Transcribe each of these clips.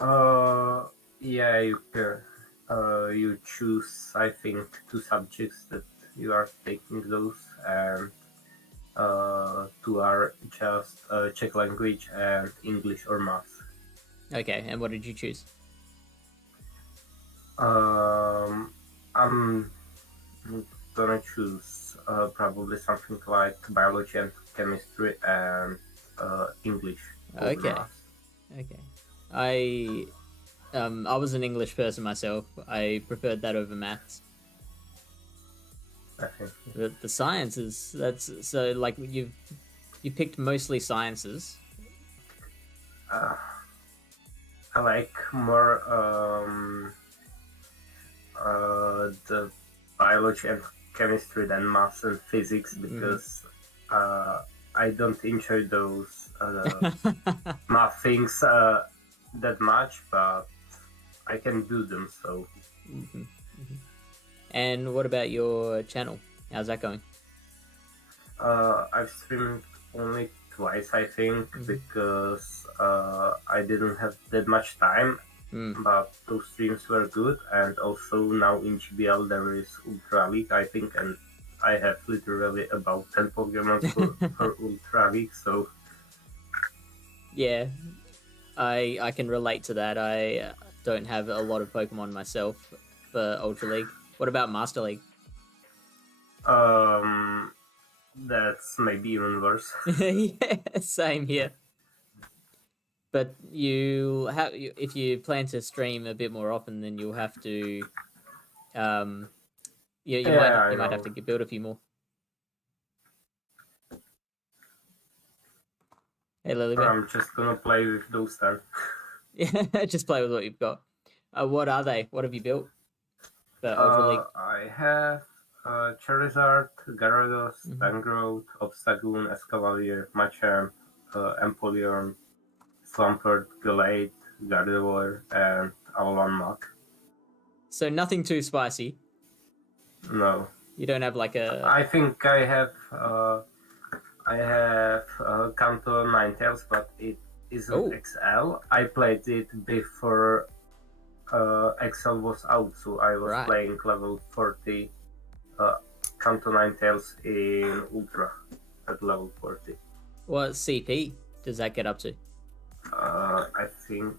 Uh, yeah, you choose, I think, two subjects that you are taking those, and two are just Czech language and English or math. Okay, and what did you choose? Um, I'm gonna choose probably something like biology and chemistry and English over Okay, math. okay. I I was an English person myself. I preferred that over maths. I think. The sciences, that's so like you picked mostly sciences. Uh, I like more the biology and chemistry than maths and physics Hmm. because I don't enjoy those math things that much, but I can do them. So Hmm. And what about your channel? How's that going? I've streamed only twice, I think, Hmm. because I didn't have that much time. Mm. But those streams were good, and also now in GBL there is Ultra League, I think, and I have literally about 10 Pokemon for Ultra League, so Yeah, I can relate to that. I don't have a lot of Pokemon myself for Ultra League. What about Master League? um, that's maybe even worse. Yeah, same here. But you have if you plan to stream a bit more often, then you'll have to um yeah Yeah, I you might have know. to build a few more. Hey, Lily Bear. I'm just gonna play with those then. Yeah, just play with what you've got. What are they? What have you built for Ultra League? I have Charizard, Gyarados, Hmm. Tangrowth, Obstagoon, Escavalier, Machamp, Empoleon, Swampert, Gallade, Gardevoir, and Alolan Mach. So nothing too spicy. No, You don't have like I a think I have Kanto Ninetales, but it isn't oh XL. I played it before XL was out, so I was right. playing level 40 uh, Kanto Ninetales in Ultra at level 40. What CP does that get up to? I think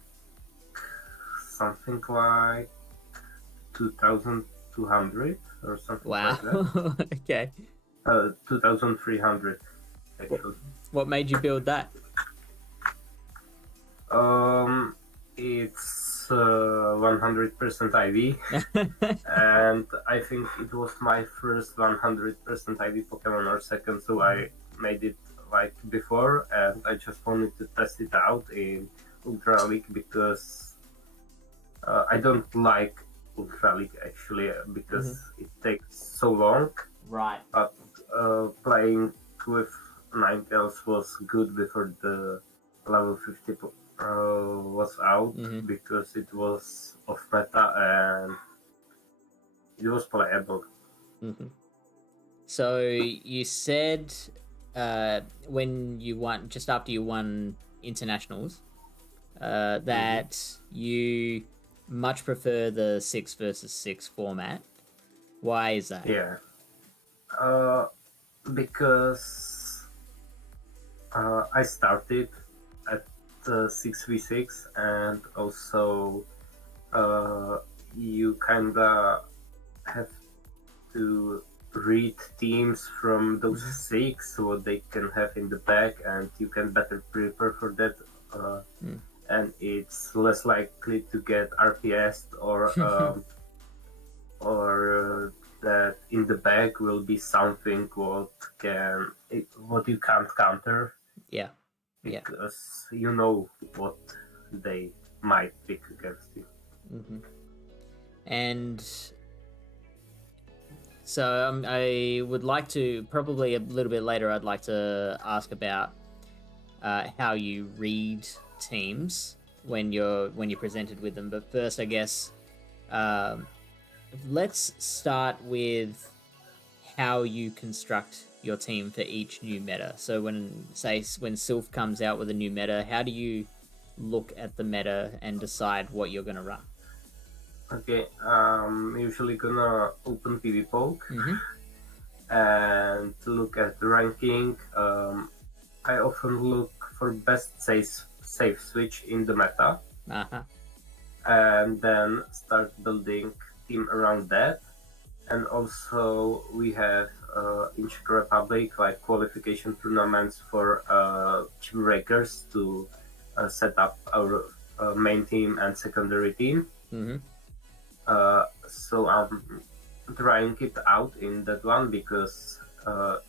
something like 2200 or something Wow. like that. Okay. 2300 What, actually. what made you build that? Um, it's 100% IV, and I think it was my first 100% IV Pokemon or second, so I made it like before, and I just wanted to test it out in Ultra League because I don't like Ultra League actually because Hmm. it takes so long. Right. But playing with Ninetales was good before the level 50 was out Hmm. because it was off meta and it was playable. Hmm. So you said when you won, just after you won internationals, Hmm. that you much prefer the 6 versus 6 format. Why is that? Yeah, uh, because I started at 6v6 and also uh, you kinda have to read teams from those Hmm. six what they can have in the back and you can better prepare for that and it's less likely to get RPS or that in the back will be something what you can't counter Yeah. Yeah. because you know what they might pick against you. Hmm. And so I would like to probably a little bit later. I'd like to ask about how you read teams when you're presented with them. But first, I guess um, let's start with how you construct your team for each new meta. So when Sylph comes out with a new meta, how do you look at the meta and decide what you're going to run? Okay, usually gonna open PvPoke Mm-hmm. and look at the ranking. I often look for best safe switch in the meta, Uh-huh. and then start building team around that. And also we have in Czech Republic like qualification tournaments for chip breakers to set up our main team and secondary team. Mm-hmm. So I'm trying it out in that one because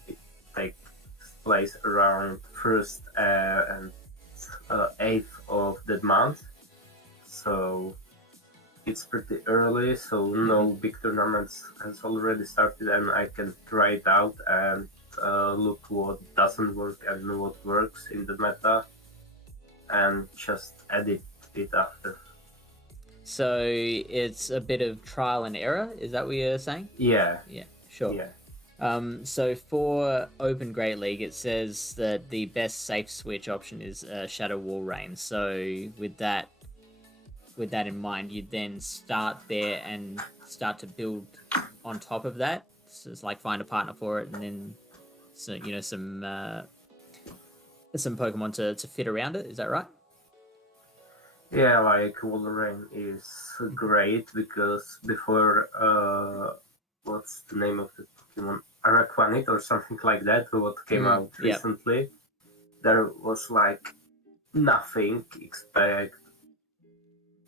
it takes place around 1st and 8th of that month. So it's pretty early, so no big tournaments has already started, and I can try it out and look what doesn't work and what works in the meta, and just edit it after. So it's a bit of trial and error. Is that what you're saying? Yeah. Yeah, sure. Yeah. So for Open Great League, it says that the best safe switch option is Shadow Wall Rain. So with that in mind, you then start there and start to build on top of that. So it's like find a partner for it, and then some Pokemon to fit around it. Is that right? Yeah, like Wolverine is great because before what's the name of the Pokemon? Araquanid or something like that, what came out recently. There was like nothing expect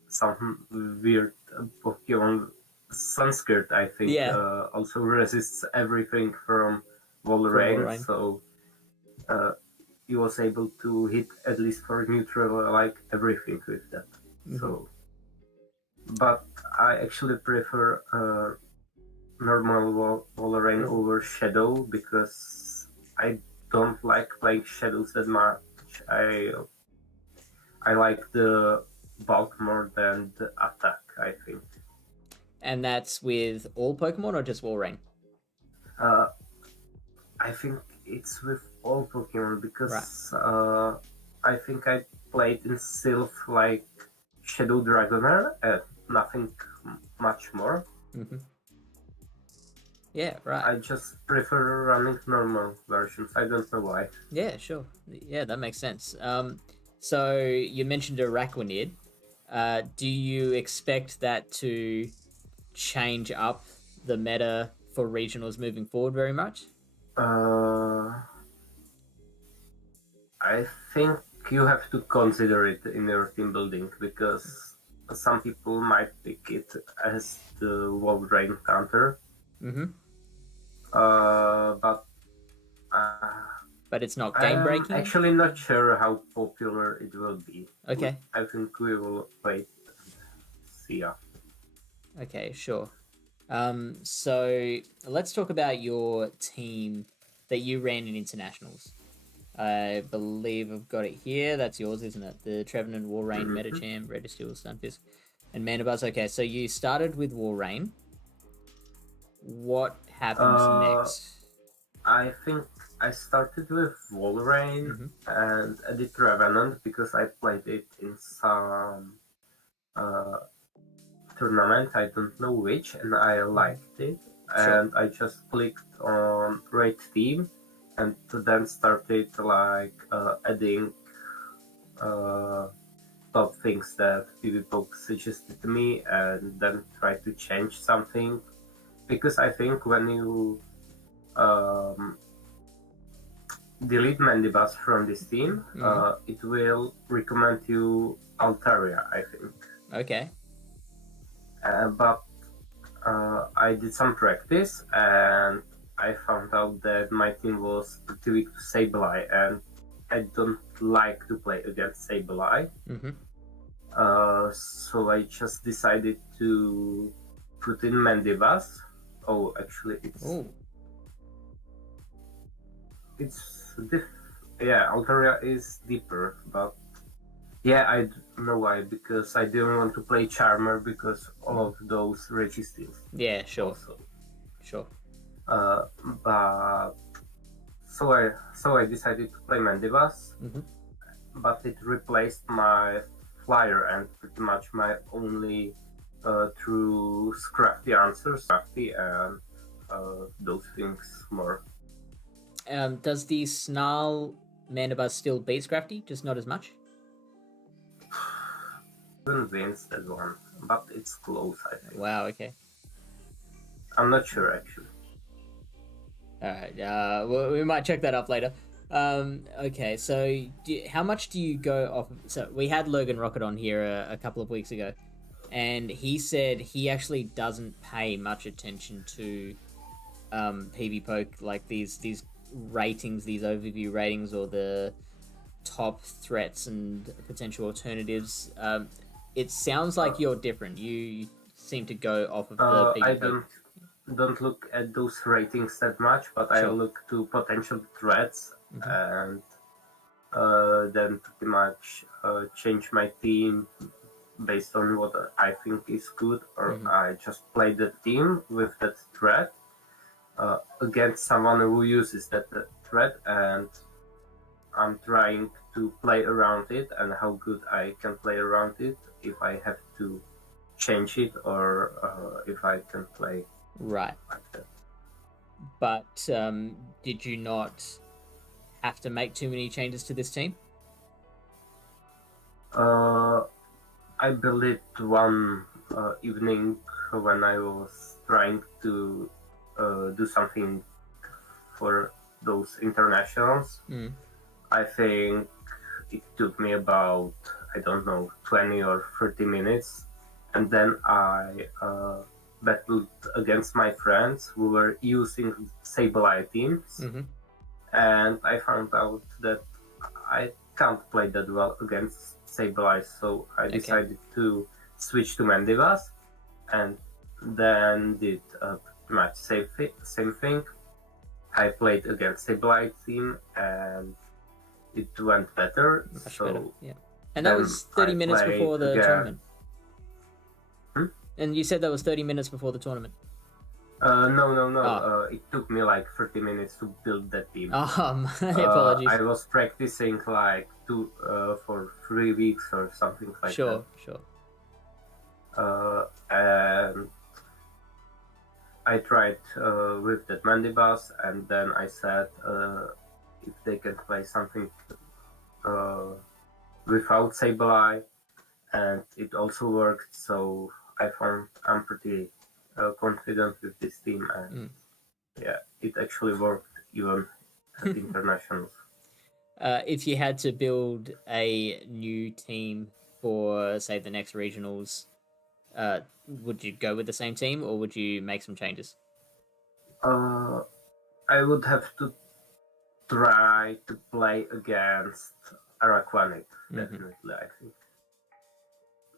some weird Pokemon. Sunskirt, I think, also resists everything from Wolverine, so he was able to hit at least for neutral like everything with that. So, but I actually prefer normal Wolverine over Shadow because I don't like playing Shadows that much. I like the bulk more than the attack, I think. And that's with all Pokemon or just Wolverine? I think it's with all Pokemon because I think I played in Sylph like Shadow Dragonair and nothing much more. Mm-hmm. Yeah, right. I just prefer running normal versions. I don't know why. Yeah, sure. Yeah, that makes sense. So you mentioned Araquanid. Do you expect that to change up the meta for regionals moving forward very much? I think you have to consider it in your team building because some people might pick it as the Wolverine counter. Mm-hmm. But it's not game breaking. I'm actually not sure how popular it will be. Okay. I think we will wait and see after. Okay, sure. So let's talk about your team that you ran in internationals. I believe I've got it here. That's yours, isn't it? The Trevenant, Walrein, Metacham, Redisteel, Stunfisk, and Mandibuzz. Okay, so you started with Walrein. What happened next? I think I started with Walrein and Edit Revenant because I played it in some tournament, I don't know which, and I liked it. Sure. And I just clicked on Rate Team and then started like adding top things that PvPoke suggested to me and then try to change something. Because I think when you delete Mandibuzz from this team, it will recommend you Altaria, I think. Okay. But I did some practice and I found out that my team was pretty weak to Sableye, and I don't like to play against Sableye. So I just decided to put in Mandibuzz. Oh, actually, Altaria is deeper, but yeah, I don't know why, because I didn't want to play Charmer because all of those Registeels. Yeah, sure. Also. Sure. But so I decided to play Mandibuzz, but it replaced my flyer and pretty much my only true Scrafty answers, Scrafty and those things more. Does the Snarl Mandibuzz still beat Scrafty, just not as much? Convinced that one, but it's close, I think. Wow, okay. I'm not sure actually. Alright, well, we might check that up later. Okay, so how much do you go off of... So we had Logan Rocket on here a couple of weeks ago, and he said he actually doesn't pay much attention to PB Poke, like these ratings, these overview ratings, or the top threats and potential alternatives. It sounds like you're different. You seem to go off of the PB I Poke. don't look at those ratings that much, but I Sure. look to potential threats and then pretty much change my team based on what I think is good, or I just play the team with that threat against someone who uses that threat, and I'm trying to play around it and how good I can play around it, if I have to change it or if I can play Right. like that. But did you not have to make too many changes to this team? I believed one evening when I was trying to do something for those internationals. I think it took me about, I don't know, 20 or 30 minutes. And then I battled against my friends who were using Sableye teams. And I found out that I can't play that well against Sableye, so I decided to switch to Mandibuzz, and then did pretty much same thing. I played against Sableye team, and it went better. Much so better, yeah. And that was 30 minutes before the tournament. And you said that was 30 minutes before the tournament. No. It took me like 30 minutes to build that team. My apologies. I was practicing like for 3 weeks or something like that. Sure. And I tried with that Mandibuzz, and then I said if they can play something without Sableye, and it also worked. So I found I'm pretty confident with this team, and yeah, it actually worked even at internationals. If you had to build a new team for, say, the next regionals, would you go with the same team, or would you make some changes? I would have to try to play against Araquanid, definitely, I think.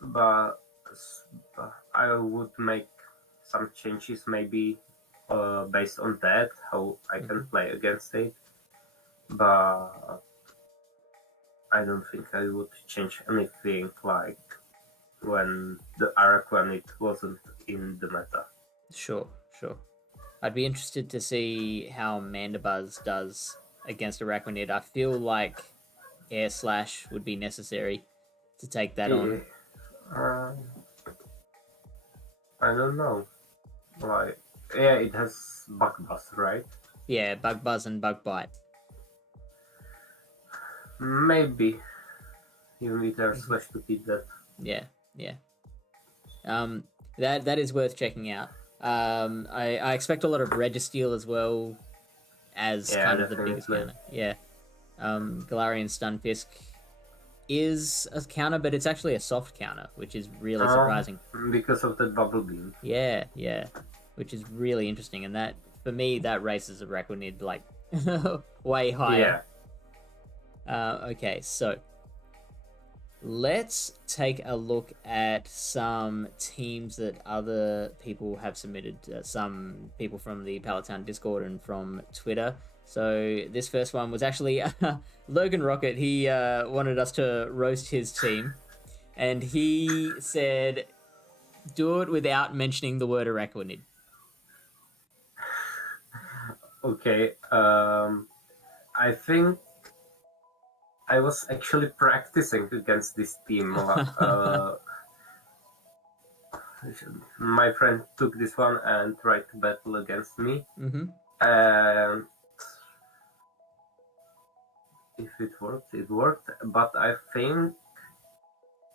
But I would make some changes, maybe based on that, how I can play against it. But I don't think I would change anything like when the Araquanid wasn't in the meta. Sure. I'd be interested to see how Mandibuzz does against Araquanid. I feel like Air Slash would be necessary to take that on. I don't know. Like, yeah, it has Bug Buzz, right? Yeah, Bug Buzz and Bug Bite. Maybe you need Air Slash to keep that. Yeah. That is worth checking out. I expect a lot of Registeel as well as kind of the biggest counter. Yeah. Galarian Stunfisk is a counter, but it's actually a soft counter, which is really surprising. Because of that Bubble Beam. Yeah. Which is really interesting, and that, for me, that raises Araquanid like way higher. Yeah. Okay, so let's take a look at some teams that other people have submitted. Some people from the Pallet Discord and from Twitter. So this first one was actually Logan Rocket. He wanted us to roast his team, and he said, "Do it without mentioning the word Araquanid." Okay. I think I was actually practicing against this team. My friend took this one and tried to battle against me. Mm-hmm. And if it worked, it worked. But I think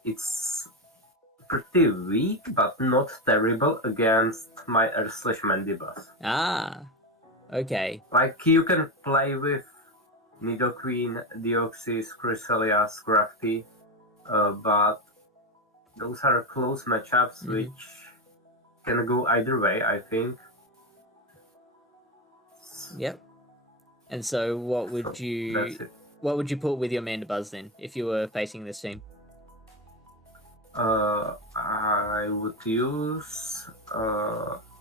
it's pretty weak, but not terrible against my R/Mandibas. Ah, okay. Like, you can play with Nidoqueen, Deoxys, Cresselia, Scrafty, but those are close matchups which can go either way, I think. Yep. And so what would That's you it. what would you put with your Mandibuzz then if you were facing this team? I would use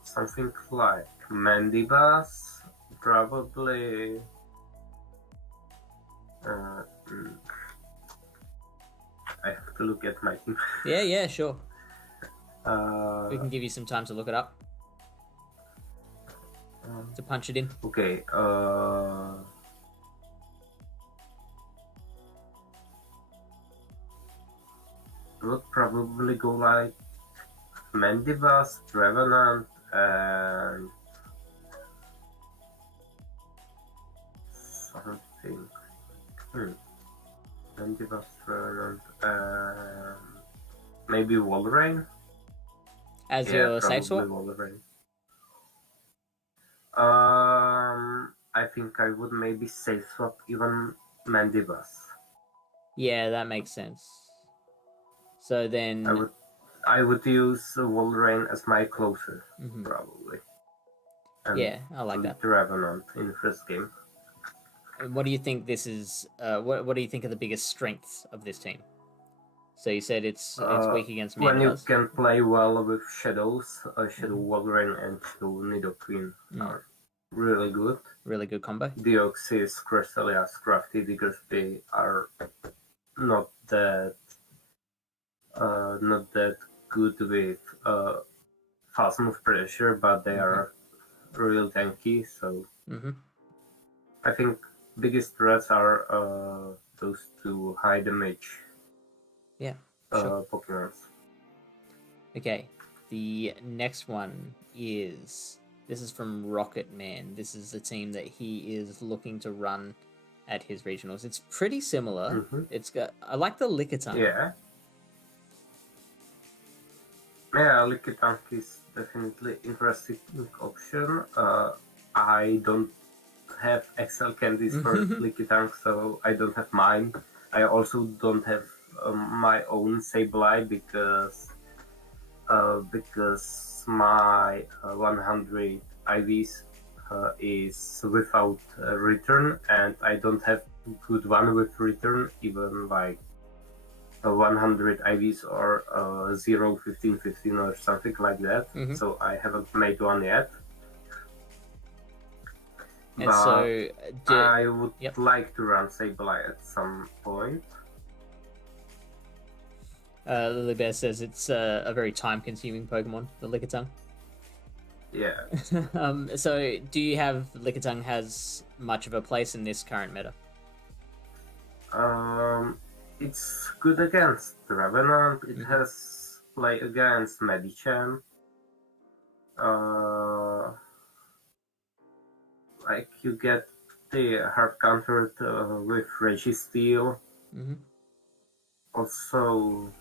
something like Mandibas, probably. I have to look at my team. Yeah, sure. Uh, We can give you some time to look it up. To punch it in. Okay. Would probably go like Mandibas, Trevenant, and something. Mandibas, Trevenant, and maybe Wolverine. As your safe swap? Wolverine. I think I would maybe safe swap even Mandibas. Yeah, that makes sense. So then I would use Wolverine as my closer, probably. And yeah, I like that. Revenant in the first game. And what do you think this is? What do you think are the biggest strengths of this team? So you said it's weak against Mandibuzz. When you can play well with Shadows, Shadow Wolverine and Shadow Nidoqueen are really good. Really good combo. Deoxys, Cresselia, Scrafty, Diggersby are not that good with fast move pressure, but they are real tanky. So I think biggest threats are those two high damage. Yeah. Sure. Pokemon. Okay. The next one is this is from Rocket Man. This is the team that he is looking to run at his regionals. It's pretty similar. It's got I like the Lickitung. Yeah, Lickitung is definitely interesting option. I don't have Excel candies for Lickitung, so I don't have mine. I also don't have my own Sableye because my 100 IVs is without return, and I don't have good one with return, even like 100 IVs or 0, 15, 15 or something like that. So I haven't made one yet. And but so I would like to run Sableye at some point. Lily Bear says it's a very time-consuming Pokemon, the Lickitung. Yeah. So, do you have Lickitung has much of a place in this current meta? It's good against Revenant. It has play against Medicham. Like, you get the hard countered with Registeel. Also,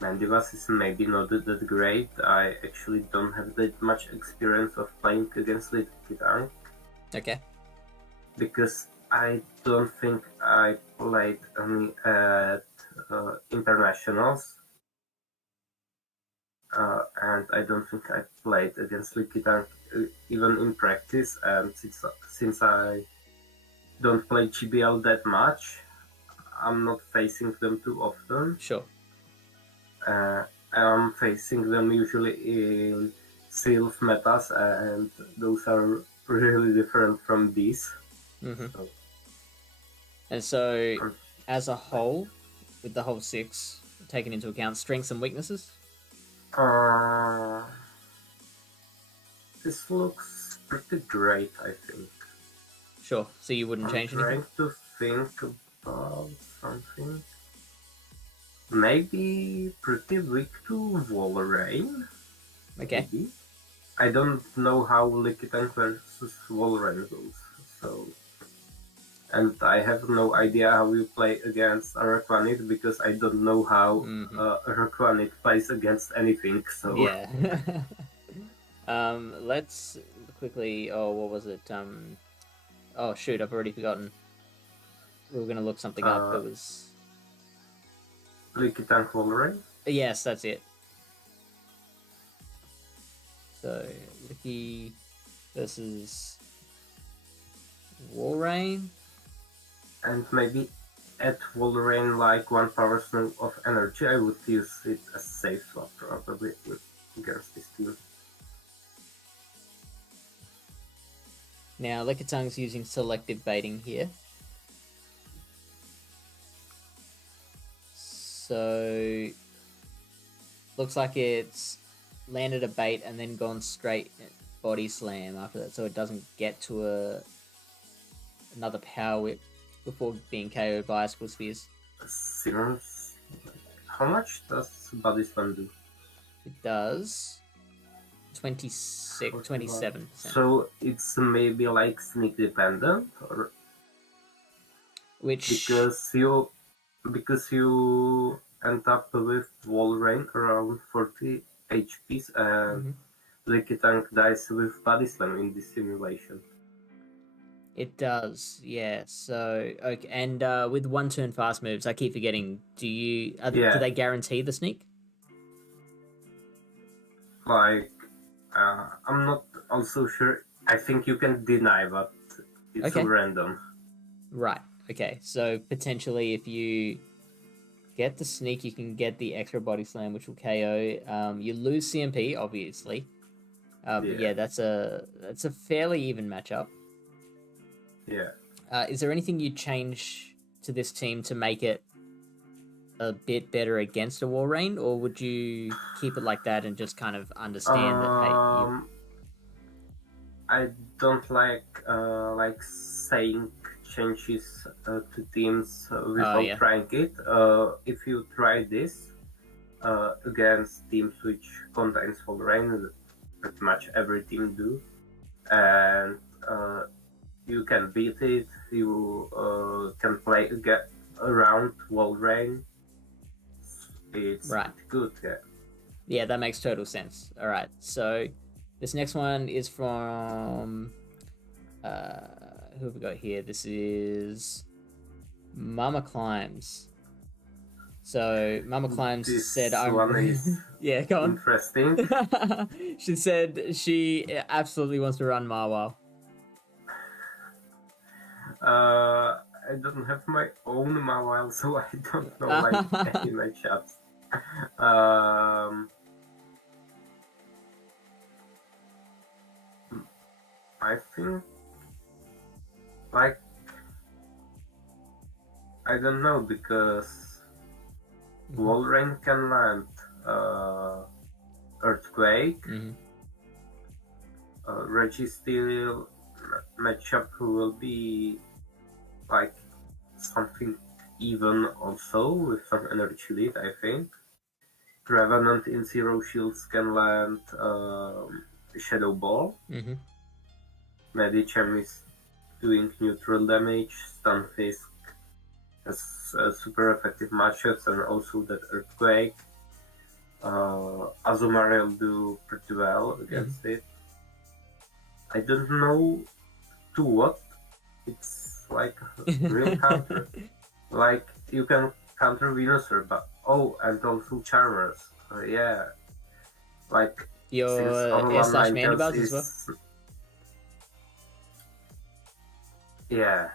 Mandibuzz is maybe not that great. I actually don't have that much experience of playing against Lickitung. Okay. Because I don't think I played any at internationals. And I don't think I played against Lickitung even in practice. And since I don't play GBL that much, I'm not facing them too often. Sure. I'm facing them usually in Sylph metas, and those are really different from these. So. And so, as a whole, with the whole 6 taken into account, strengths and weaknesses? This looks pretty great, I think. Sure. So you wouldn't I'm change anything? trying to think about something. Maybe pretty weak to Wolverine. Okay. Maybe. I don't know how Lickitung versus Wolverine goes, so. And I have no idea how you play against Araquanid because I don't know how Araquanid plays against anything, so. Yeah. Let's quickly. Oh, what was it? Oh shoot, I've already forgotten. We were gonna look something up. It was. Lickitung Wolverine? Yes, that's it. So Licky versus Walrein. And maybe at Wolverine like one power stone of energy, I would use it as safe swap probably against this team. Now Lickitungu's using selective baiting here. So looks like it's landed a bait and then gone straight body slam after that, so it doesn't get to another power whip before being KO'd by Icicle Spheres. Seems. How much does Body Slam do? It does 27%. So it's maybe like sneak dependent, or Which because you end up with Wolverine around 40 HPs and Lickitung dies with Body Slam in this simulation. It does, yeah. So okay, and with one turn fast moves, I keep forgetting. Do they guarantee the sneak? Like, I'm not also sure. I think you can deny, but it's random. Right. Okay. So potentially, if you get the sneak, you can get the extra body slam, which will KO. You lose CMP, obviously. Yeah, that's a fairly even matchup. Yeah. Is there anything you'd change to this team to make it a bit better against a Walrein, or would you keep it like that and just kind of understand that? Hey, I don't like saying changes to teams without trying it. If you try this against teams which contains Wolverine, pretty much every team do, and you can beat it. You can play around Wolverine. It's good, yeah. Yeah, that makes total sense. All right, so this next one is from who have we got here? This is Mamaclimbs. So Mamaclimbs said, yeah, go on. Interesting. She said she absolutely wants to run Marwal. I don't have my own Marwal, so I don't know like any matchups. I think like I don't know because Wolverine can land Earthquake. Registeel matchup will be like something even also with some energy lead, I think. Revenant in Zero Shields can land Shadow Ball. Medicham is doing neutral damage. Stunfisk has super effective matchups and also that Earthquake. Azumarill will do pretty well against it. I don't know to what it's like real counter. Like you can counter Venusaur, but and also Charmers. Yeah, like your S/Mandibuzz as well. Yeah.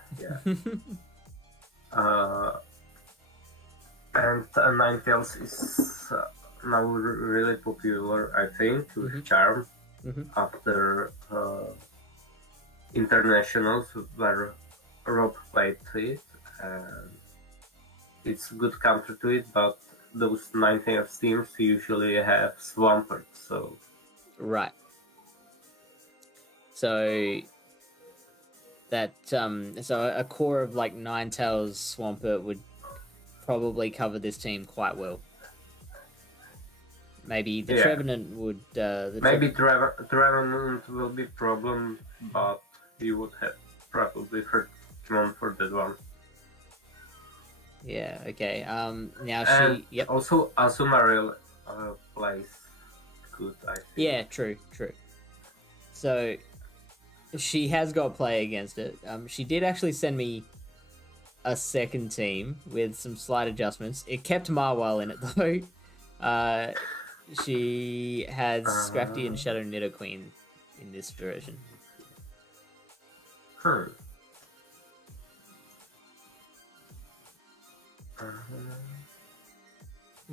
And Ninetales is now really popular, I think, with Charm after internationals where Rob played it, and it's a good counter to it, but those Ninetales teams usually have Swampert, so... Right. So that so a core of like Ninetales Swampert would probably cover this team quite well. Maybe the Trevenant would. Maybe Trevenant will be problem, but you would have probably Pokemon for that one. Yeah. Okay. Now and she. Yep. Also, Azumarill plays good. I think. Yeah. True. True. So she has got play against it. She did actually send me a second team with some slight adjustments. It kept Marwile in it though. She has Scrafty and Shadow Nidoqueen in this version. Do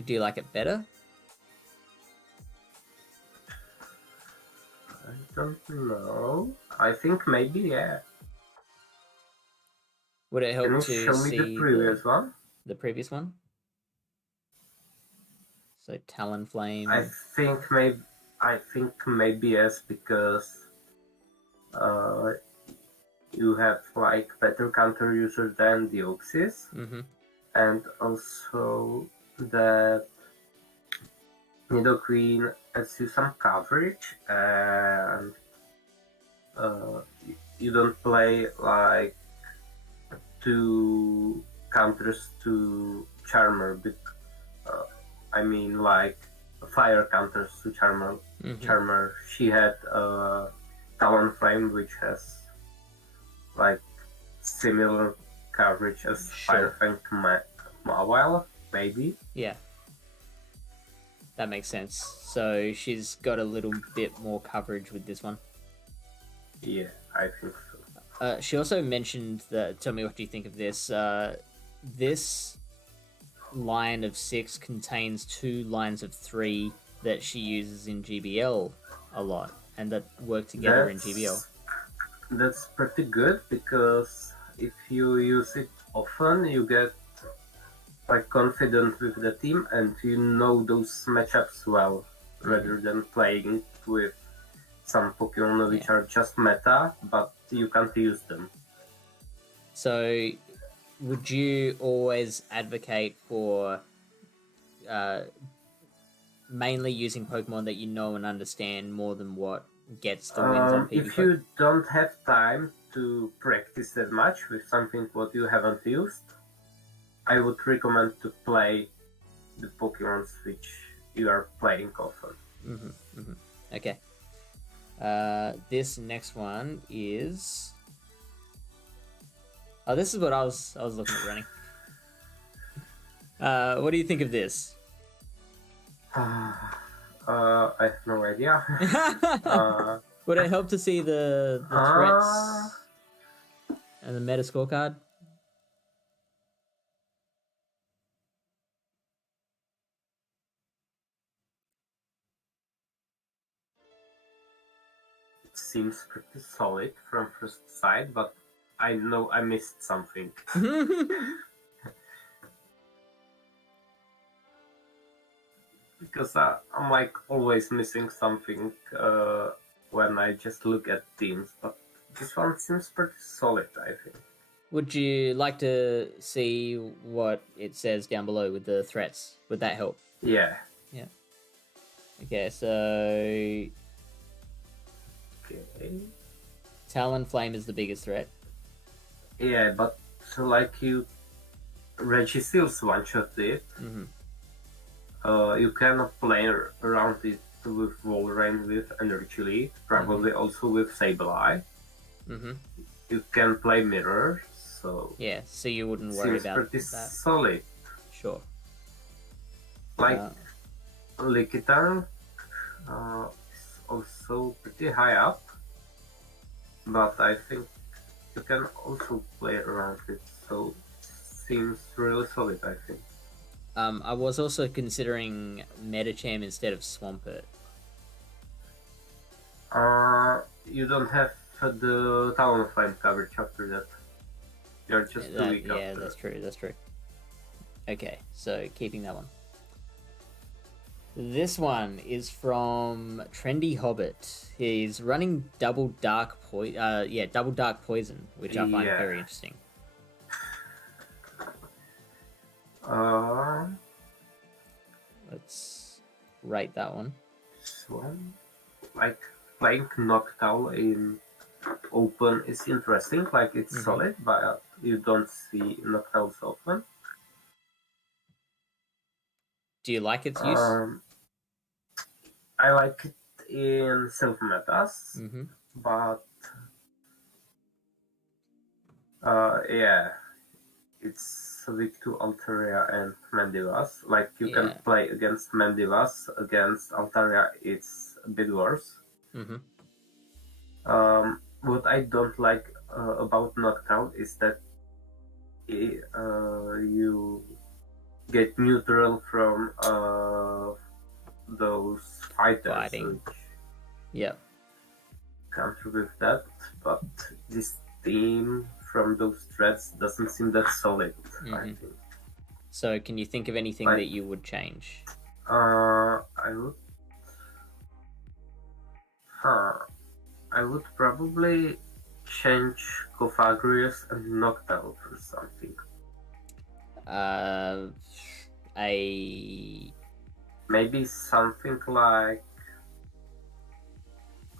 you like it better? I don't know. I think maybe, yeah. Would it help Can you to show me see the previous one? The previous one? So Talonflame. I think maybe yes, because you have like better counter user than Deoxys, and also that Nidoqueen adds you some coverage, and you don't play like two counters to Charmer. I mean, like fire counters to Charmer. Charmer. She had Talonflame, which has like similar coverage as Fire Fang Mawile, maybe. Yeah, that makes sense. So she's got a little bit more coverage with this one. Yeah, I think so. She also mentioned that. Tell me what do you think of this? This line of 6 contains 2 lines of 3 that she uses in GBL a lot, and that work together in GBL. That's pretty good, because if you use it often, you get like confident with the team, and you know those matchups well, rather than playing with some Pokemon which are just meta, but you can't use them. So, would you always advocate for mainly using Pokemon that you know and understand more than what gets the wins on PvP? If you don't have time to practice that much with something what you haven't used, I would recommend to play the Pokemon which you are playing often. Okay. This next one is. Oh, this is what I was looking at running. What do you think of this? I have no idea. Would it help to see the threats and the meta scorecard? It seems pretty solid from first sight, but I know I missed something. Because I'm like always missing something when I just look at teams, but this one seems pretty solid, I think. Would you like to see what it says down below with the threats? Would that help? Yeah. Yeah. Okay, so... Okay. Talonflame is the biggest threat. Yeah, but like you... Regiseals one-shot it. You cannot play around it with Wolverine with Energy Lead, probably also with Sableye. You can play Mirror, so... Yeah, so you wouldn't worry about pretty that. Solid. Sure. Like, Lickitung is also pretty high up, but I think you can also play around it, so seems really solid, I think. I was also considering Medicham instead of Swampert. You don't have the Talonflame coverage after that. You're just too weak after. Yeah, that's true. Okay, so keeping that one. This one is from Trendy Hobbit. He's running double dark poison, which I find Yeah. very interesting. Uh, Let's rate that one. this one, like playing Noctowl in open is interesting. Like it's Mhm. solid, but you don't see Noctowls often. Do you like its use? I like it in self metas, Mm-hmm. but yeah, it's weak to Altaria and Mandivas. Like you can Yeah. play against Mandivas, against Altaria, it's a bit worse. Mm-hmm. What I don't like about Noctowl is that you get neutral from those fighters, Fighting. which Yeah. counter with that. But this team from those threats doesn't seem that solid. I think. So, can you think of anything Like, that you would change? I would. I would probably change Cofagrius and Noctowl for something. A Maybe something like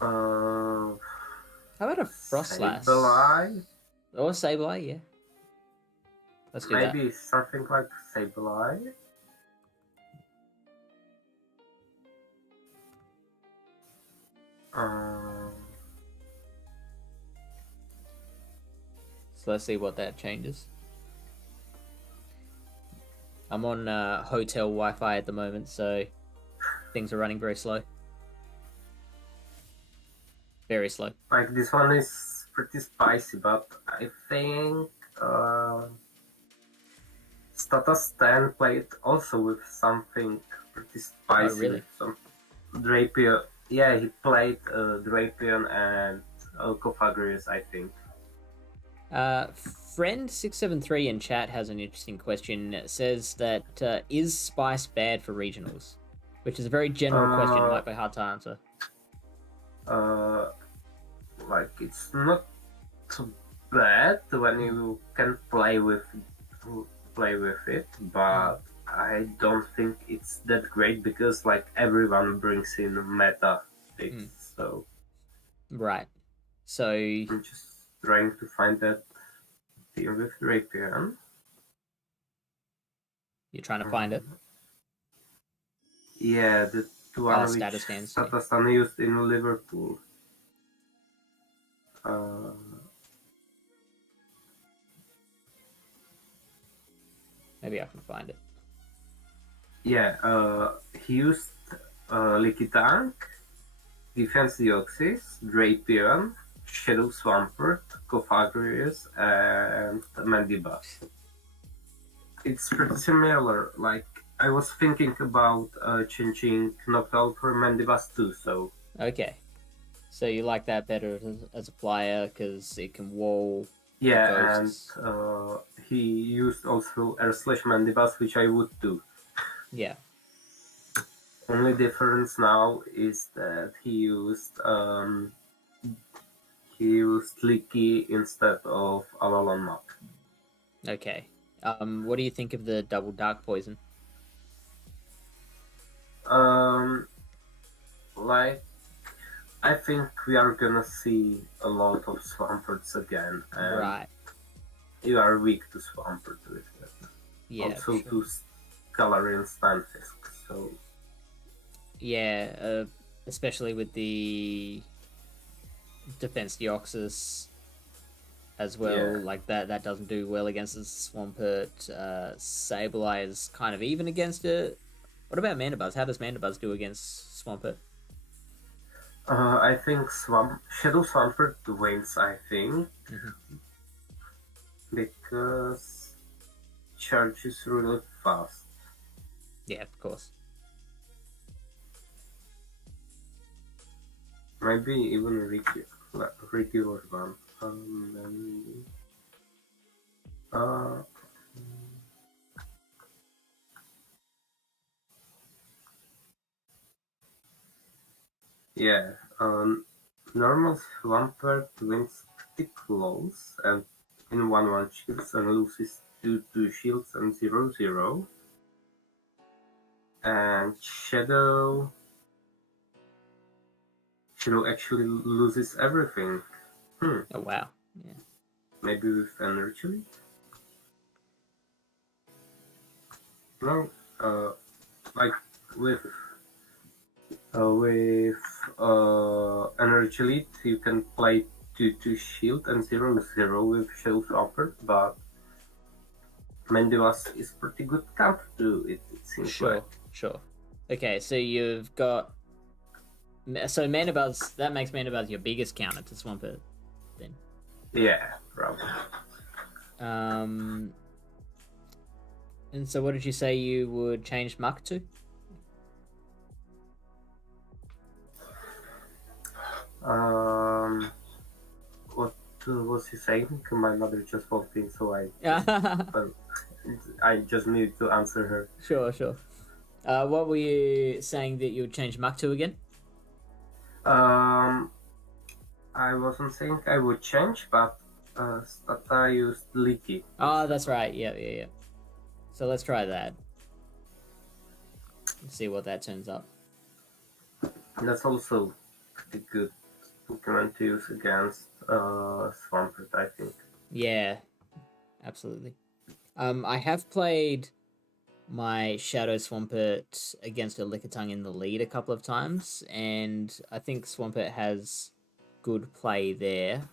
How about a Frostlass? Sableye? Or Sableye, yeah. Let's do that. Maybe something like Sableye? So let's see what that changes. I'm on hotel Wi-Fi at the moment, so things are running very slow. Very slow. Like this one is pretty spicy, but I think Status 10 played also with something pretty spicy. Oh, really? With some Drapion. Yeah, he played Drapion and Cofagrius, I think. Friend 673 in chat has an interesting question. It says that is spice bad for regionals? Which is a very general question, might be hard to answer. Like it's not too bad when you can play with it, but I don't think it's that great because like everyone brings in meta picks, so right. So I'm just trying to find that team with Rapion. You're trying to find it? Yeah, the one which status stands. Statastan used in Liverpool. Maybe I can find it. Yeah, he used Liquitank, Defense Deoxys, Drapion, Shadow Swampert, Cofagrius, and Mandibas. It's pretty similar. Like I was thinking about changing Noctowl for Mandibas too. So okay, so you like that better as a flyer because it can wall. yeah, ghosts. And he used also R/Mandibas, which I would do. Yeah. Only difference now is that he used Leaky instead of Avalon Mach. Okay. What do you think of the double dark poison? Like I think we are gonna see a lot of Swamperts again, and Right. you are weak to Swampert with it. Yeah. Also sure. to Scalarian Stunfisk, so yeah, especially with the Defense Deoxys as well. Yeah. Like that doesn't do well against the Swampert. Sableye is kind of even against it. What about Mandibuzz? How does Mandibuzz do against Swampert? I think Shadow Swampert wins, I think, because charges really fast. Yeah, of course. Maybe even Ricky or one. Yeah. Normal Swampert wins pretty close and in 1-1 shields and loses 2-2 shields and 0-0. And Shadow actually loses everything. Oh wow. Yeah. Maybe with energy? No. Like with energy lead, you can play 2-2 shield and 0-0 with Shadow Swampert, but Mandevas is pretty good counter to it, it seems like. Sure. Okay, so you've got Mandibuzz. That makes Mandibuzz your biggest counter to Swampert, then. Yeah, probably. And so what did you say you would change Muck to? What was he saying? My mother just walked in, so I just need to answer her. Sure. What were you saying that you would change Muck to again? I wasn't saying I would change, but Stata used Leaky. Oh, that's right. Yeah. So let's try that. Let's see what that turns up. That's also pretty good Pokemon to use against Swampert, I think. Yeah, absolutely. I have played my Shadow Swampert against a Lickitung in the lead a couple of times, and I think Swampert has good play there.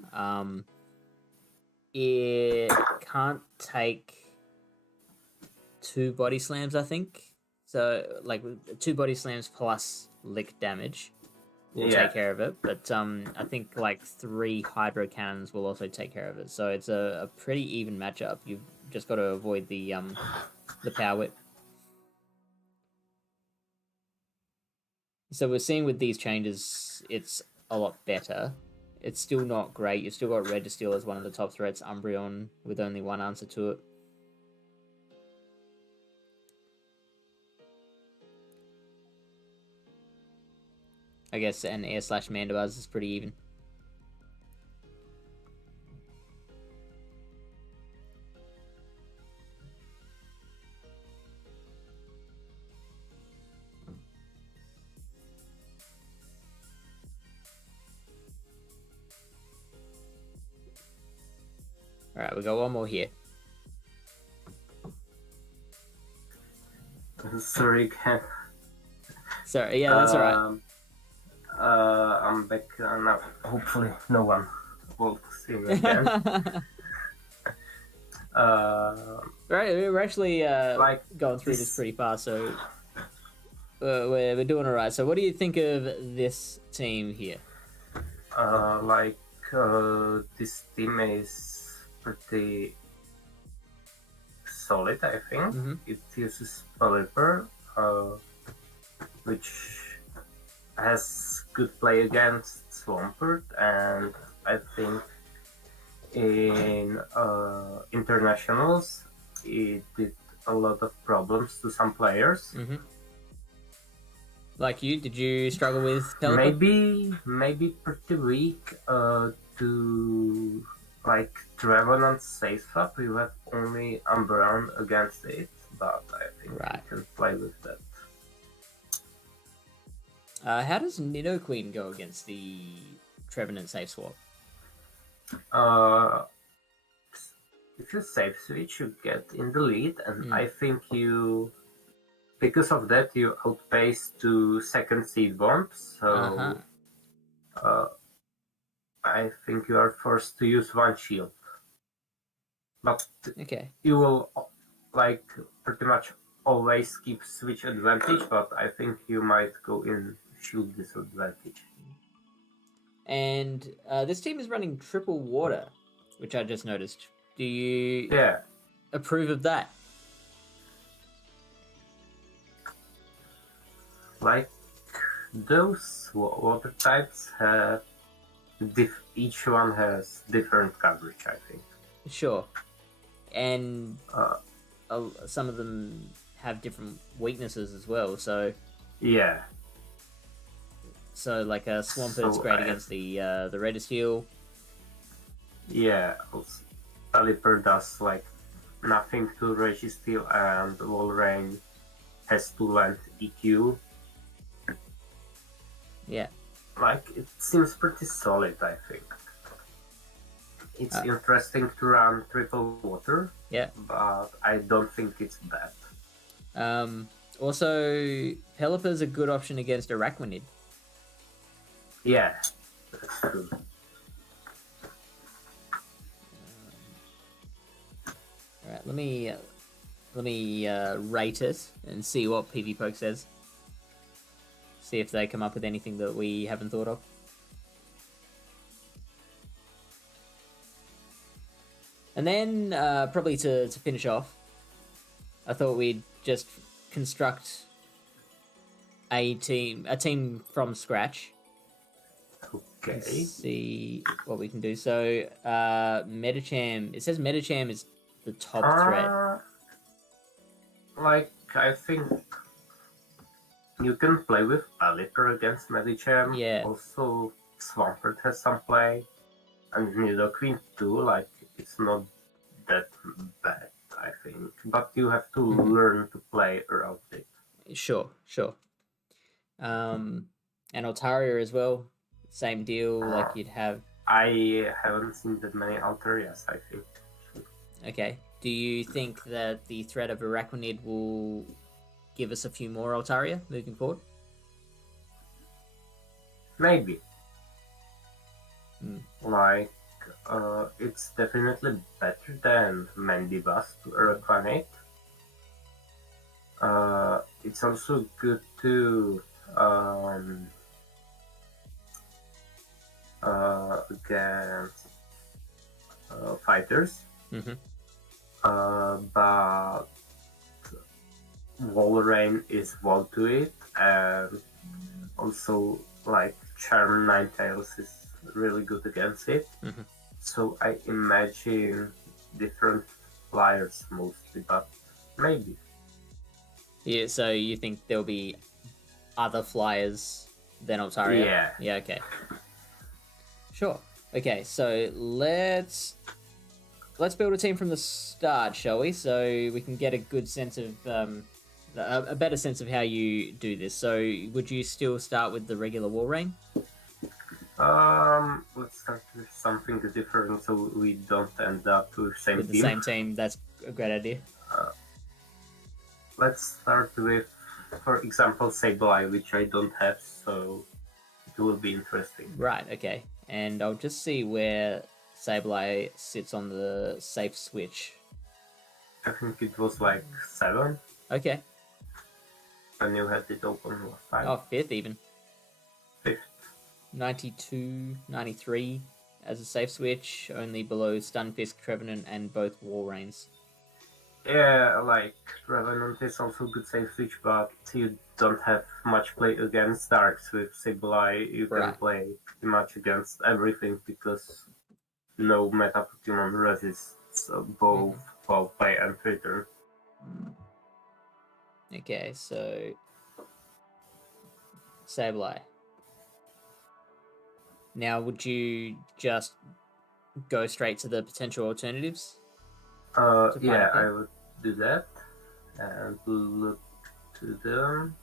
It can't take 2 body slams, I think. So, like, 2 body slams plus lick damage will take care of it. But I think, like, 3 Hydro Cannons will also take care of it. So it's a pretty even matchup. You've just got to avoid the Power Whip. So we're seeing with these changes, it's a lot better. It's still not great. You've still got Registeel as one of the top threats, Umbreon with only 1 answer to it. I guess an Air/Mandibuzz is pretty even. Alright, we got one more here. Sorry again. Sorry, yeah, that's alright. I'm back now. Hopefully no one will see me again. Right, we're actually going through this pretty fast, so we're doing alright. So what do you think of this team here? This team is pretty solid, I think. Mm-hmm. It uses Pelipper, which has good play against Swampert, and I think in internationals it did a lot of problems to some players. Mm-hmm. Like you, did you struggle with Pelipper? Maybe pretty weak to like Trevenant safe swap. You have only Umbreon against it, but I think you can play with that. How does Nidoqueen go against the Trevenant safe swap? If you safe switch, you get in the lead, and I think because of that, you outpace to second seed bombs. So I think you are forced to use 1 shield. But you will like pretty much always keep switch advantage, but I think you might go in shield disadvantage. And this team is running triple water, which I just noticed. Do you approve of that? Like those water types have each one has different coverage, I think. Sure. And some of them have different weaknesses as well, so So like a Swampert's So great against the Reddest heal. yeah, also, Pelipper does like nothing to Registeel, and Walrein has to land EQ. Yeah. Like, it seems pretty solid, I think. It's interesting to run triple water, Yeah. but I don't think it's bad. Also, Pelipper's a good option against Arachnid. Yeah, that's true. All right, let me rate it and see what PvPoke says. See if they come up with anything that we haven't thought of. And then, probably to finish off, I thought we'd just construct a team from scratch. Okay. Let's see what we can do. So, Medicham. It says Medicham is the top threat. Like, I think you can play with Palipper against Medicham. Yeah. Also, Swampert has some play. And Nidoqueen too, like, it's not that bad, I think. But you have to learn to play around it. Sure. And Altaria as well. Same deal, like you'd have... I haven't seen that many Altarias, I think. Okay. Do you think that the threat of Arachnid will give us a few more Altaria moving forward? Maybe. Mm. Like, it's definitely better than Mandibus to Arachnid. It's also good to against fighters. Mm-hmm. But Walrein is wall to it, and also like Charm Ninetales is really good against it. Mm-hmm. So I imagine different flyers mostly, but maybe. Yeah, so you think there'll be other flyers than Altaria? Yeah. Yeah, okay. Sure. Okay, so let's build a team from the start, shall we? So we can get a good sense of a better sense of how you do this. So would you still start with the regular Walrein? Let's start with something different so we don't end up with the same With the team. same team, that's a great idea. Let's start with, for example, Sableye, which I don't have, so it will be interesting. Right, okay. And I'll just see where Sableye sits on the safe switch. I think it was like 7 Okay. when you had it open last time. Oh, 5th even. 5th. 92, 93 as a safe switch, only below Stunfisk, Trevenant, and both Walreins. Yeah, like, Revenant is also good safe switch, but you don't have much play against Darks with Sableye. You can play pretty much against everything because no meta Pokemon resists both ball play and return. Okay, so Sableye. Now, would you just go straight to the potential alternatives? Yeah, I would do that and look to them.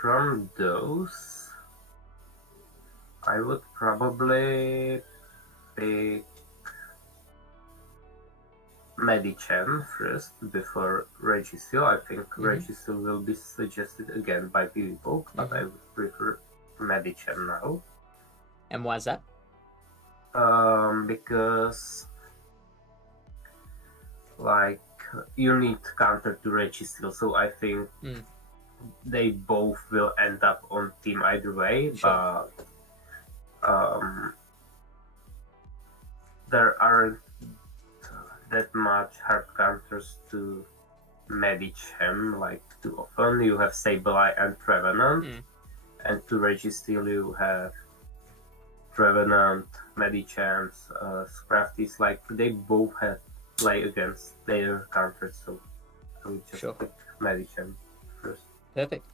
From those, I would probably pick Medicham first before Registeel. I think Registeel will be suggested again by people, but I would prefer Medicham now. And why is that? Because like you need counter to Registeel, so I think they both will end up on team either way, but there aren't that much hard counters to Medicham like too often. You have Sableye and Trevenant, and to Registeel you have Trevenant, Medichamps, Scrafties. Like they both have play against their counters, so I would just pick Medicham. first. Perfect.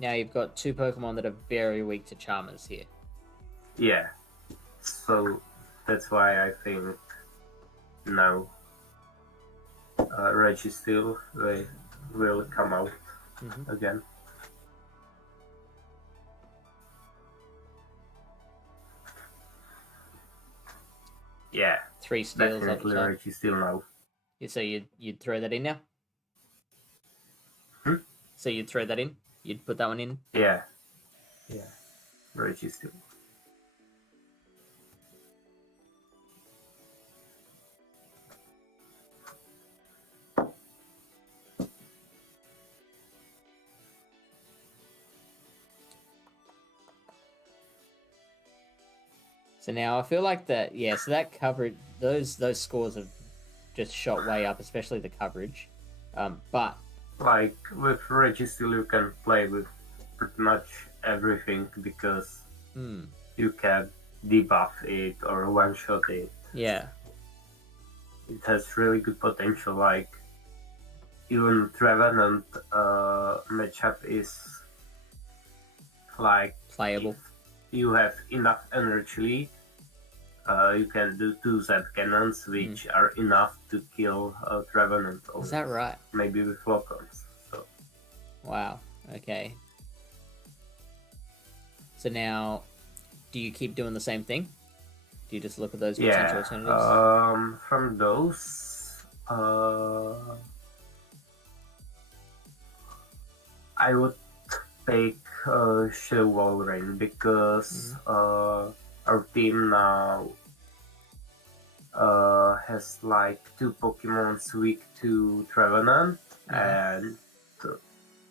Now you've got two Pokemon that are very weak to Charmers here. Yeah. So that's why I think now Registeel will come out again. Yeah. 3 steals at the Definitely top. Registeel now. So you'd throw that in now? Hmm? So you'd throw that in? You'd put that one in? Yeah. Yeah. Registeel. So now I feel like that, yeah, so that coverage, those scores have just shot way up, especially the coverage. But Like with Registeel, you can play with pretty much everything because you can debuff it or one-shot it. Yeah. It has really good potential. Like even Trevenant matchup is like Playable. If you have enough energy, you can do 2 Z cannons, which are enough to kill Trevenant. Is that right? Maybe with Locons. So. Wow. Okay. So now, do you keep doing the same thing? Do you just look at those potential alternatives? From those, I would take Shadow Wall Rain because our team now has like 2 Pokemons weak to Trevenant, and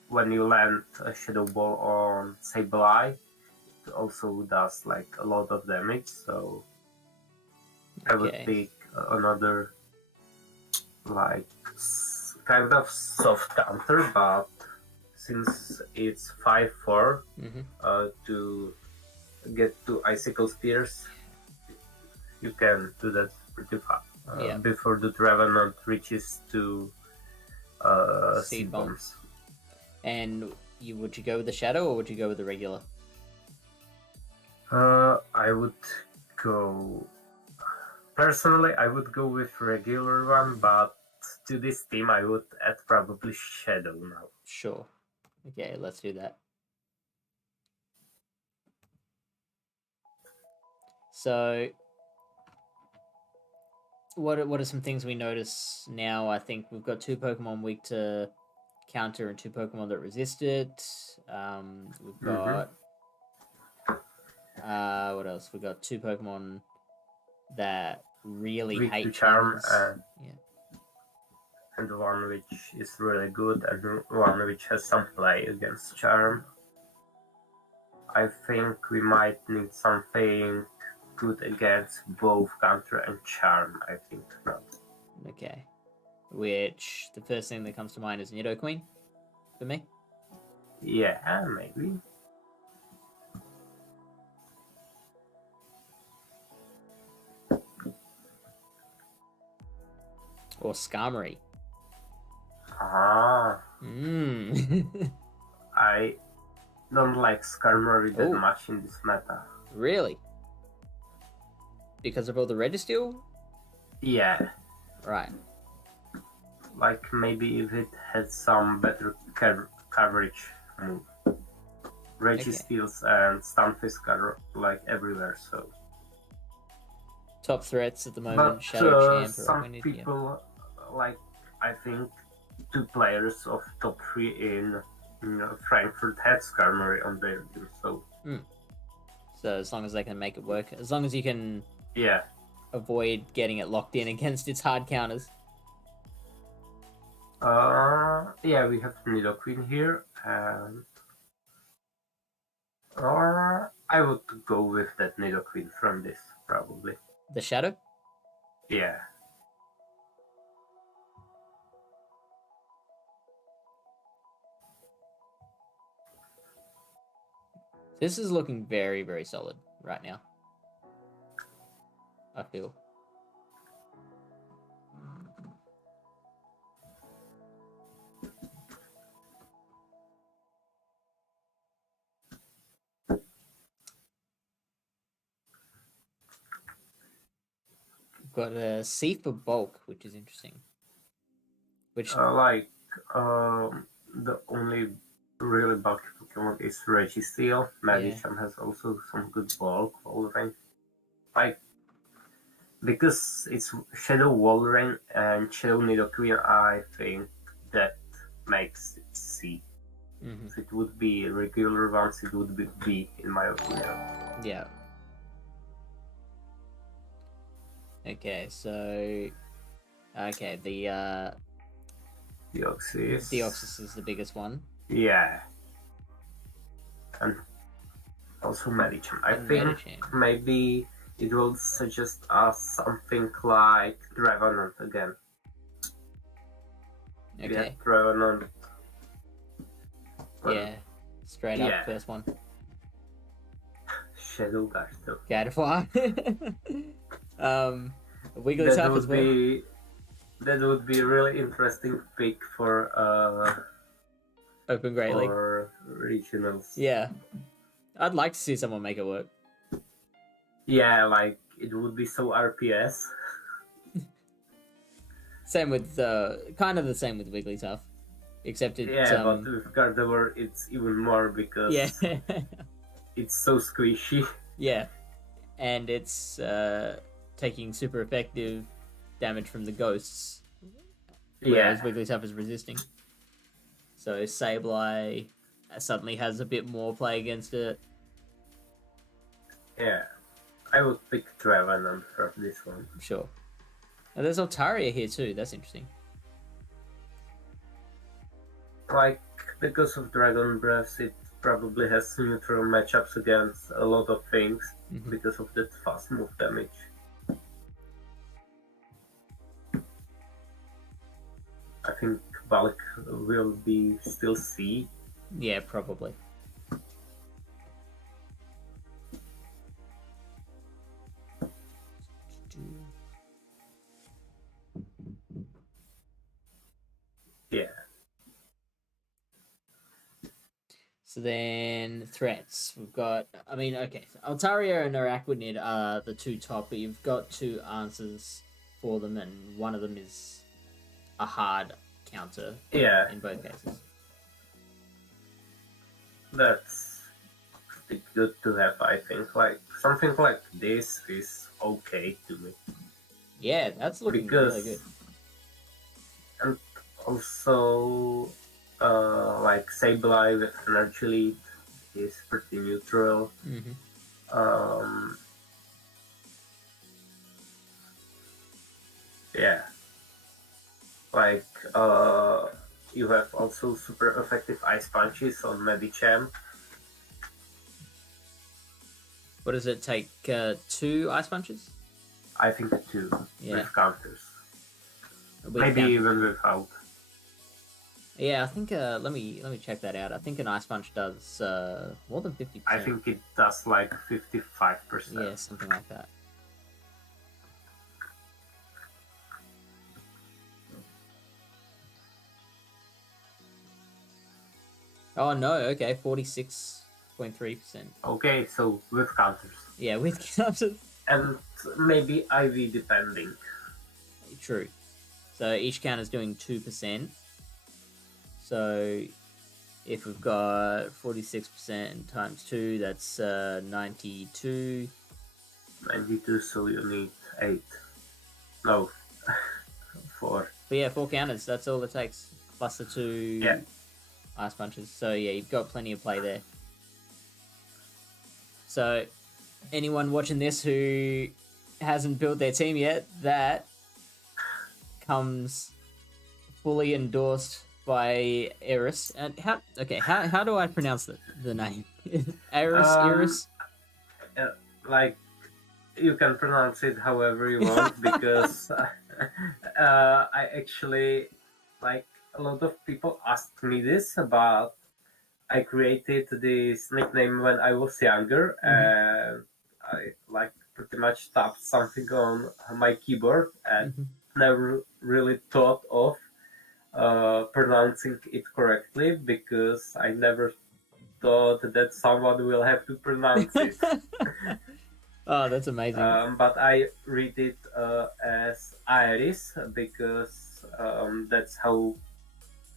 when you land a Shadow Ball on Sableye, it also does like a lot of damage, so I would pick another like kind of soft counter, but since it's 5-4 to get to Icicle Spears, you can do that pretty fast before the Trevenant reaches to Seed Bombs. And would you go with the Shadow or would you go with the regular? I would go... Personally, I would go with regular one, but to this team I would add probably Shadow now. Sure. Okay, let's do that. So, what are some things we notice now? I think we've got 2 Pokemon weak to counter and 2 Pokemon that resist it. We've got what else? We've got 2 Pokemon that really weak hate to Charm, and one which is really good, and one which has some play against Charm. I think we might need something good against both Counter and Charm, I think not. Okay. Which, the first thing that comes to mind is Nidoqueen, for me? Yeah, maybe. Or Skarmory. Ah. I don't like Skarmory that much in this meta. Really? Because of all the Registeel? Yeah. Right. Like maybe if it had some better coverage move. Registeels and Stunfisk are like everywhere, so... Top threats at the moment, Shadow Champ. Some people, like, I think 2 players of top 3 in Frankfurt had Skarmory on their team, so... So as long as they can make it work, as long as you can avoid getting it locked in against its hard counters. Yeah, we have Nidoqueen here, and... Or I would go with that Nidoqueen from this, probably. The Shadow? Yeah. This is looking very, very solid right now. I feel. got a C for bulk, which is interesting. Which The only really bulky Pokemon is Registeel. Medicham has also some good bulk Wolverine. Because it's Shadow Wolverine and Shadow Nidoqueen, I think that makes it C. Mm-hmm. If it would be regular ones, it would be B, in my opinion. Yeah. Okay, so the Deoxys. Deoxys is the biggest one. Yeah. And also Medicham. I think Medicham. maybe it will suggest us something like Dravenant again. Okay. Yeah, Dravenant. Yeah, straight up first one. Shadow Gardevoir. Gadfly. Wigglytuff as well. That would be a really interesting pick for Open Great League. For regionals. Yeah. I'd like to see someone make it work. Yeah, like it would be so RPS. Same with kind of the same with Wigglytuff. Except it's but with Gardevoir it's even more because it's so squishy. Yeah. And it's taking super effective damage from the ghosts. Whereas Wigglytuff is resisting. So Sableye suddenly has a bit more play against it. Yeah. I would pick Dravenant for this one. Sure. And there's Altaria here too, that's interesting. Like, because of Dragon Breath, it probably has neutral matchups against a lot of things because of that fast move damage. I think bulk will be still C. Yeah, probably. Yeah. So then threats. We've got, so Altaria and Araquanid are the two top, but you've got two answers for them, and one of them is a hard counter in both cases. That's pretty good to have, I think. Like, something like this is okay to me. Yeah, that's looking really good. And also, like Sableye with Energy Lead is pretty neutral. Yeah. Like, you have also super effective Ice Punches on Medicham. What does it take? 2 Ice Punches? I think 2 with counters. Maybe counters. Even without. Yeah, I think. Let me check that out. I think an Ice Punch does more than 50%. I think it does like 55%. Yeah, something like that. Oh no! Okay, 46.3%. Okay, so with counters. Yeah, with counters. And maybe IV depending. True. So each counter is doing 2%. So if we've got 46% times 2, that's 92. 92, so you need 8. No, 4. But yeah, 4 counters, that's all it takes. Plus the 2 Ice Punches. So yeah, you've got plenty of play there. So anyone watching this who hasn't built their team yet, that comes fully endorsed by Aeeris. And how do I pronounce the name? Aeeris? Like, you can pronounce it however you want, because I actually, like, a lot of people asked me this, but I created this nickname when I was younger, and I like pretty much tapped something on my keyboard and never really thought of pronouncing it correctly, because I never thought that someone will have to pronounce it. Oh, that's amazing. But I read it as Aeeris because that's how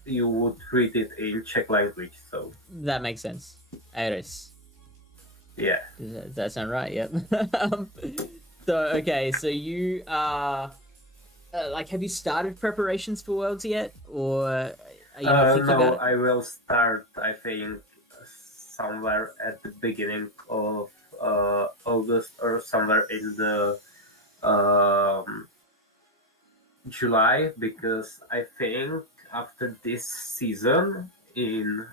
you would read it in Czech language. So That makes sense. Aeeris. yeah. Does that sound right? Yep. So okay, so you are like, have you started preparations for Worlds yet, or are you not thinking No, about it? I will start. I think somewhere at the beginning of August or somewhere in the um, July because I think after this season in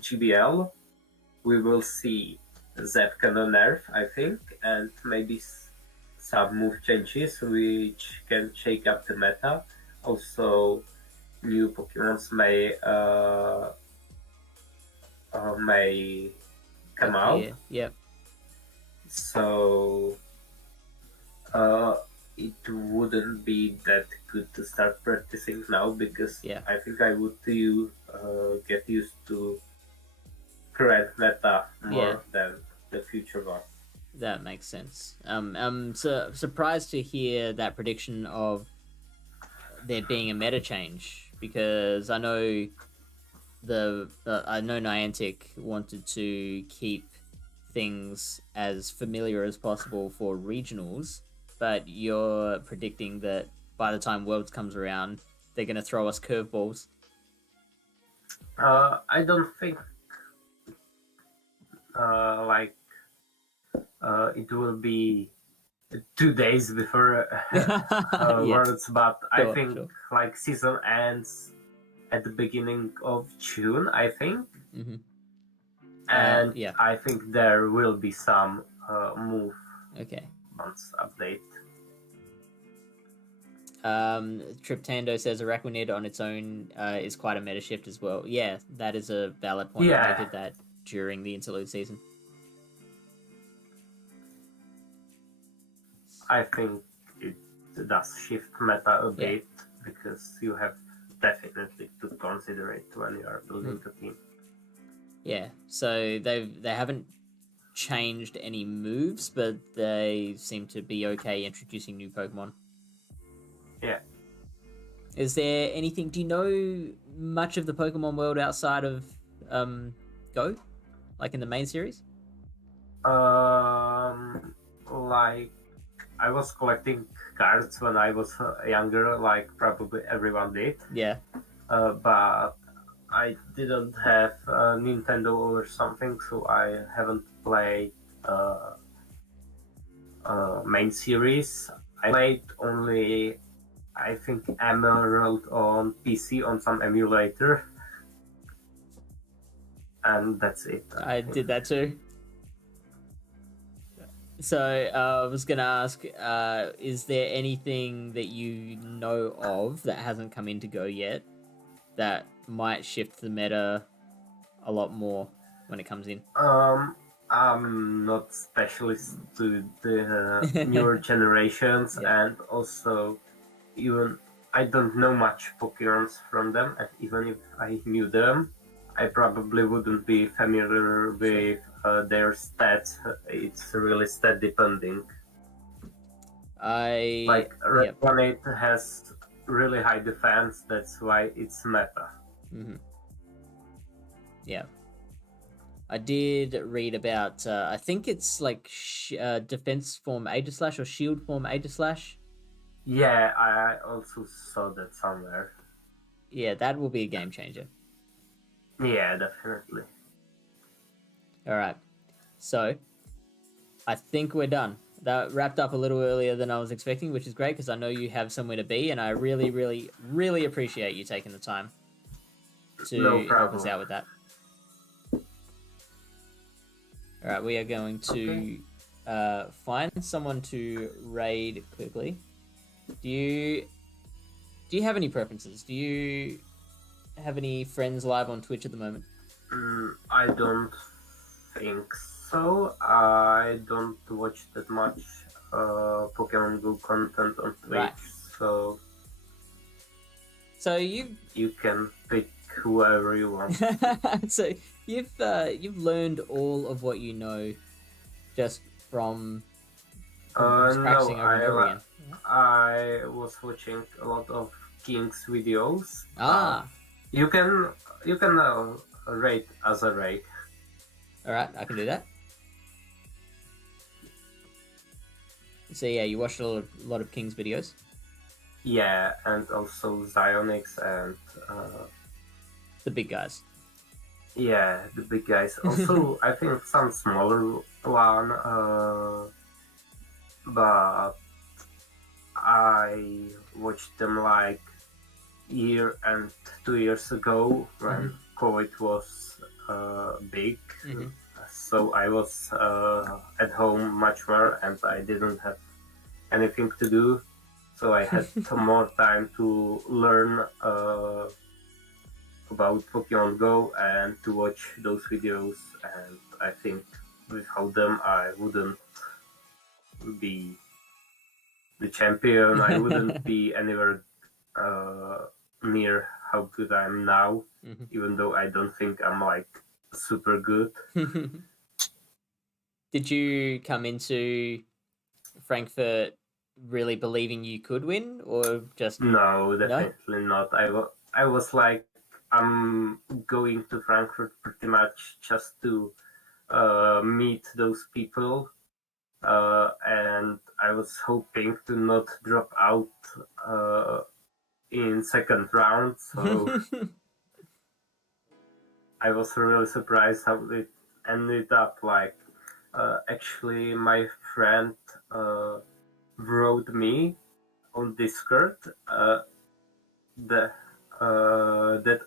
GBL we will see Zap Cannon nerf, I think, and maybe some move changes which can shake up the meta. Also, new Pokemons may come out. Yeah. Yep. So uh, it wouldn't be that good to start practicing now because Yeah. I think I would get used to current meta more than the future one. That makes sense. I'm surprised to hear that prediction of there being a meta change because I know I know Niantic wanted to keep things as familiar as possible for regionals, but you're predicting that by the time Worlds comes around, they're going to throw us curveballs. I don't think like it will be 2 days before Yeah. Worlds, but I Sure, think sure. like season ends at the beginning of June, I think, Mm-hmm. and Yeah. I think there will be some move Okay. months update. Triptando says Araquanid on its own is quite a meta shift as well. Yeah, that is a valid point. Yeah. They did that during the interlude season. I think it does shift meta a bit because you have definitely to consider it when you are building the team. Yeah, so they haven't changed any moves, but they seem to be okay introducing new Pokemon. Yeah. Is there anything? Do you know much of the Pokemon world outside of Go, like in the main series? Like I was collecting cards when I was younger, like probably everyone did. Yeah. But I didn't have a Nintendo or something, so I haven't played main series. I played only, I think, Emerald on PC on some emulator, and that's it. I did that too. So I was gonna ask, is there anything that you know of that hasn't come into Go yet that might shift the meta a lot more when it comes in? I'm not specialist to the newer generations, and also even I don't know much Pokemons from them, and even if I knew them, I probably wouldn't be familiar with their stats. It's really stat depending. Like Red has really high defense, that's why it's meta. Mm-hmm. Yeah. I did read about, I think it's like defense form Aegislash or shield form Aegislash. Yeah, I also saw that somewhere. Yeah, that will be a game changer. Yeah, definitely. All right. So, I think we're done. That wrapped up a little earlier than I was expecting, which is great because I know you have somewhere to be, and I really, really, really appreciate you taking the time to help us out with that. All right, we are going to find someone to raid quickly. Do you have any preferences? Do you have any friends live on Twitch at the moment? I don't think so. I don't watch that much Pokemon Go content on Twitch, right. so you can pick whoever you want. So you've learned all of what you know just from No, just practicing over and over again? I was watching a lot of King's videos. Ah, You can rate as a rate. all right, I can do that. So yeah, you watched a lot of King's videos. Yeah, and also Zionix and The big guys. yeah, the big guys. Also, I think some smaller one, but I watched them like year and 2 years ago when COVID was big. So I was at home much more and I didn't have anything to do. So I had more time to learn about Pokemon Go and to watch those videos. And I think without them, I wouldn't be the champion. I wouldn't be anywhere near how good I am now, even though I don't think I'm like super good. Did you come into Frankfurt really believing you could win, or just No, definitely not. I was like, I'm going to Frankfurt pretty much just to meet those people, and I was hoping to not drop out in second round. So I was really surprised how it ended up. Like, actually, my friend wrote me on Discord that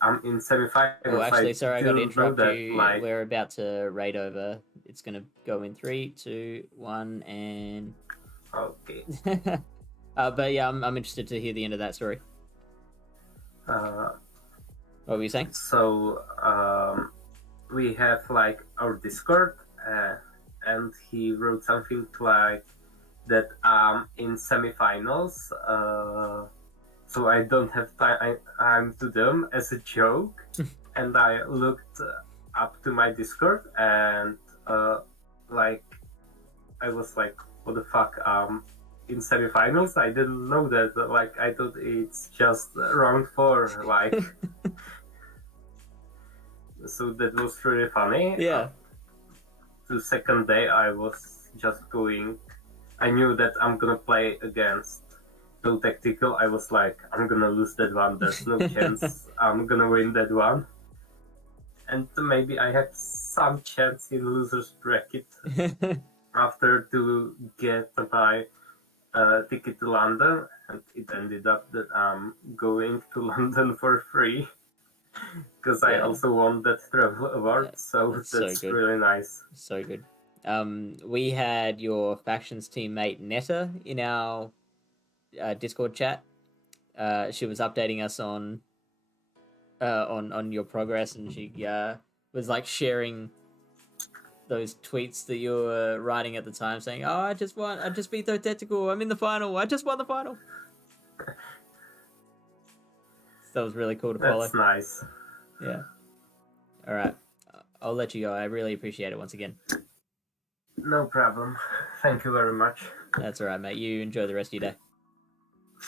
I'm in semifinals. Oh, actually, sorry, I got to interrupt that, you. like... We're about to raid over. It's gonna go in 3, 2, 1, and Okay. but yeah, I'm interested to hear the end of that story. What were you saying? So we have like our Discord, and he wrote something like that I'm in semifinals. So I don't have time to them as a joke. And I looked up to my Discord and like I was like, what the fuck? In semifinals, I didn't know that. Like I thought it's just round 4. Like so that was really funny. Yeah. The second day, I was just going. I knew that I'm gonna play against so tactical. I was like, I'm gonna lose that one. There's no chance I'm gonna win that one. And maybe I have some chance in losers bracket after to get my ticket to London, and it ended up that I'm going to London for free because I also won that travel award. So that's so good. really nice. So good. We had your factions teammate Netta in our Discord chat. She was updating us on your progress, and she was like sharing those tweets that you were writing at the time, saying, "Oh, I just beat the tactical. I'm in the final. I just won the final." That was really cool to follow. That's nice. Yeah. All right. I'll let you go. I really appreciate it once again. No problem. Thank you very much. That's all right, mate. You enjoy the rest of your day.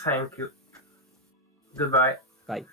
Thank you. Goodbye. Bye.